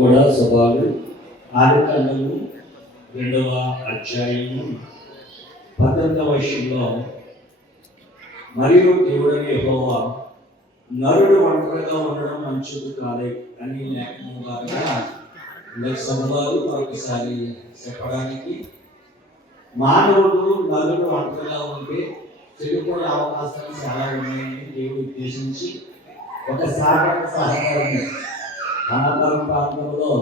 కూడా స్వభావం ఆదికాండము 2వ అధ్యాయము 19వ వచనంలో మరియు దేవుడైన యెహోవా నరుడు ఒంటరిగా ఉండడం మంచిది కాదే అని లేఖనం ద్వారా సభలు మరొకసారి చెప్పడానికి మానవుడు నరుడు ఒంటరిగా ఉంటే చెడిపోయే అవకాశాలు చాలా ఉన్నాయని దేవుడు ఉద్దేశించి ఒక సహకారం అనంతరం ప్రాంతంలో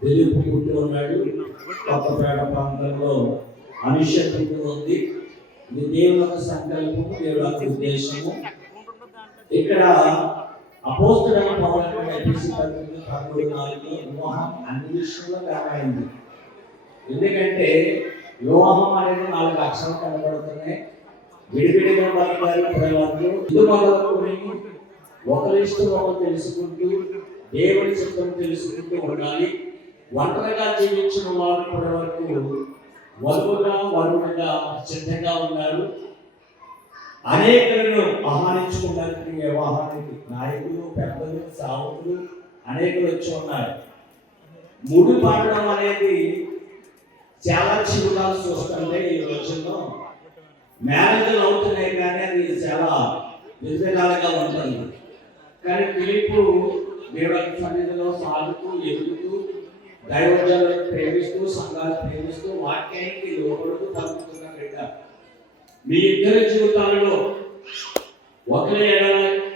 తెలుపు పుట్టి ఉన్నాడు, కొత్తపేట ప్రాంతంలో మనుష్య పుట్టి ఉంది. ఇది దేవుని యొక్క సంకల్పము, దేవుని యొక్క ఉద్దేశము. ఇక్కడ అపోస్తలుడైన పౌలు ఎఫెసీ పత్రిక 13:4 వివాహం అన్ని విషయంలో కామైంది. ఎందుకంటే వివాహం అనేది 4 అక్షరాలు కనబడుతున్నాయి. విడివిడిగా బతకాలి ప్రజలు ఇది మొదలుకొని ఒకరి ఇష్టం ఒకరు తెలుసుకుంటూ దేవుని చిత్తం తెలుసుకుంటూ ఉండాలి. ఒంటరిగా జీవించిన వారు ఇప్పటి వరకు వరుడుగా సిద్ధంగా ఉన్నారు. అనేకులను ఆహ్వానించుకున్నారు. వివాహానికి నాయకులు, పెద్దలు, సావుకులు అనేకులు వచ్చి ఉన్నారు. ముడి పడడం అనేది చాలా చిరునాలు చూస్తుంటే ఈ రోజుల్లో మ్యారేజ్లు అవుతున్నాయి, కానీ అది చాలా విధాలుగా ఉంటుంది. కానీ పిలుపు దేవుడి సన్నిధిలో సాగుతూ ఎదుగుతూ దైవజనులను ప్రేమిస్తూ సంఘాలు ప్రేమిస్తూ వాక్యానికి లోపడుతూ తగ్గుతున్న బిడ్డ మీ ఇద్దరి జీవితాలలో ఒకరే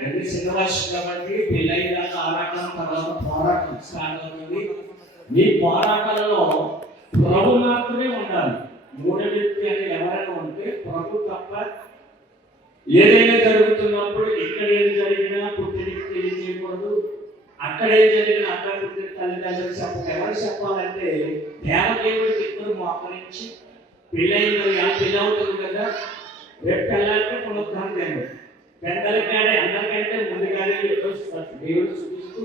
రెండు సిద్ధవాసం బట్టి పెళ్ళైన ఆరాటం తర్వాత పోరాటం స్టార్ట్ అవుతుంది. మీ పోరాటాలలో ప్రభు మాత్రమే ఉండాలి. మూడో వ్యక్తి అని ఎవరైనా ఉంటే ప్రభు తప్ప. ఏదైనా జరుగుతున్నప్పుడు ఇక్కడ ఏది జరిగినా పుట్టినకి తెలియజేయకూడదు, అక్కడ ఏం జరిగినా అక్కడ పుట్టిన తల్లిదండ్రులు చెప్పాలి. ఎవరు చెప్పాలంటే దేవదేవుడికి ఇద్దరు మోకరించి పెళ్ళి అవుతుంది కదా, రేపు పెళ్ళాలంటే పునరుద్ధానం పెద్దలకాడే అందరికంటే ముందుగానే దేవుడు చూపిస్తూ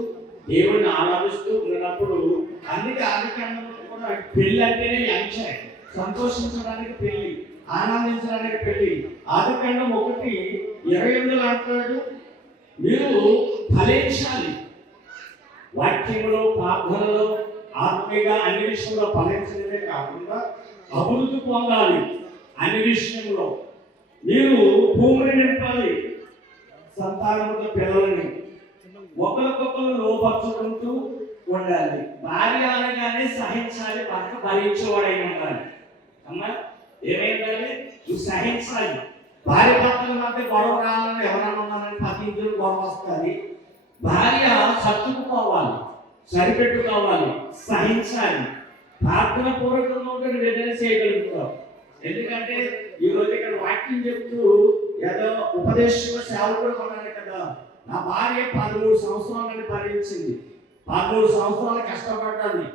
దేవుడిని ఆరాధిస్తూ ఉన్నప్పుడు అందుకే కూడా పెళ్ళి అంటేనే ఎంజాయ్, సంతోషించడానికి పెళ్లి, ఆనందించడానికి పెళ్లి. ఆదికాండం 1:28 అంటాడు, మీరు ఫలించాలి. వాక్యంలో, ప్రార్థనలో, ఆత్మీయంగా అన్ని విషయంలో ఫలించడమే కాకుండా అభివృద్ధి పొందాలి. అన్ని విషయంలో మీరు భూమిని నింపాలి. సంతానముతో పిల్లలని ఒకరికొకరు లోపరుచుకుంటూ ఉండాలి. భార్య అనగానే సహించాలి, భర్త భరించేవాడై ఉండాలి. అమ్మా ఏమైందంటే నువ్వు సహించాలి. భార్య భర్తల మధ్య గొడవ రావాలని ఎవరైనా ఉన్నారని పతించులు గొడవ వస్తుంది. భార్య సర్దుకుపోవాలి, సరిపెట్టుకోవాలి, సహించాలి. ప్రార్థన పూర్వకంగా ఉంటే నువ్వు ఏదైనా చేయగలుగుతావు. ఎందుకంటే ఈ రోజు ఇక్కడ వాక్యం చెప్తూ ఏదో ఉపదేశంలో సేవకుడు కొన్నాను కదా. నా భార్య 13 సంవత్సరాలని భరించింది, 13 సంవత్సరాలు కష్టపడ్డాన్ని,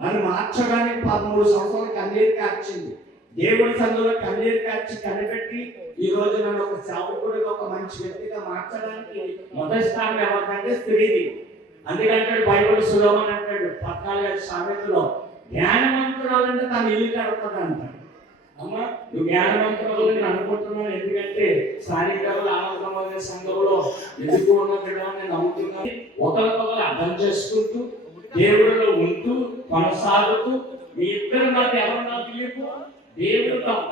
నన్ను మార్చడానికి 13 సంవత్సరాలు కన్నీరు కార్చింది. దేవుడి సన్నిధిలో కన్నీరు కార్చి కనిపెట్టి ఈ రోజు నన్ను ఒక సేవకుడిగా, ఒక మంచి వ్యక్తిగా మార్చడానికి మొదటి స్థానం ఎవరికంటే స్త్రీది. అందుకంటే బైబిల్ సులభం అంటాడు 14 సామెతలో, జ్ఞానవంతురాలంటే తన ఇల్లు కడుతుంది అంటాడు. అమ్మ నువ్వు జ్ఞానవంతురాలు నేను అనుకుంటున్నాను. ఎందుకంటే స్థానికులు ఆనంద సంఘంలో ఎందుకు ఉన్న నేను నమ్ముతున్నాను. ఒకరికొకరు అర్థం చేసుకుంటూ దేవుడిలో ఉంటూ కొనసాగుతూ మీ ఇద్దరు మధ్య ఎవరన్నా పిలుపు దేవుడు తప్ప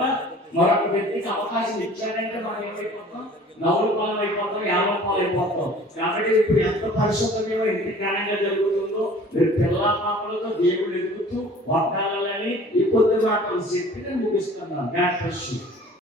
మరొక వ్యక్తికి అవకాశం ఇచ్చారంటే మనం ఏమైపోతాం, నవ్వుల పాలు అయిపోతాం, యాభై పాలు అయిపోతాం. కాబట్టి ఇప్పుడు ఎంత పరిశుభ్రంగా ఎంత జ్ఞానంగా జరుగుతుందో మీరు పిల్ల పాపలతో దేవుడు ఎదుగుతూ వర్గాలని ఈ కొద్ది మాటలు చెప్పి నేను ముగిస్తున్నాను.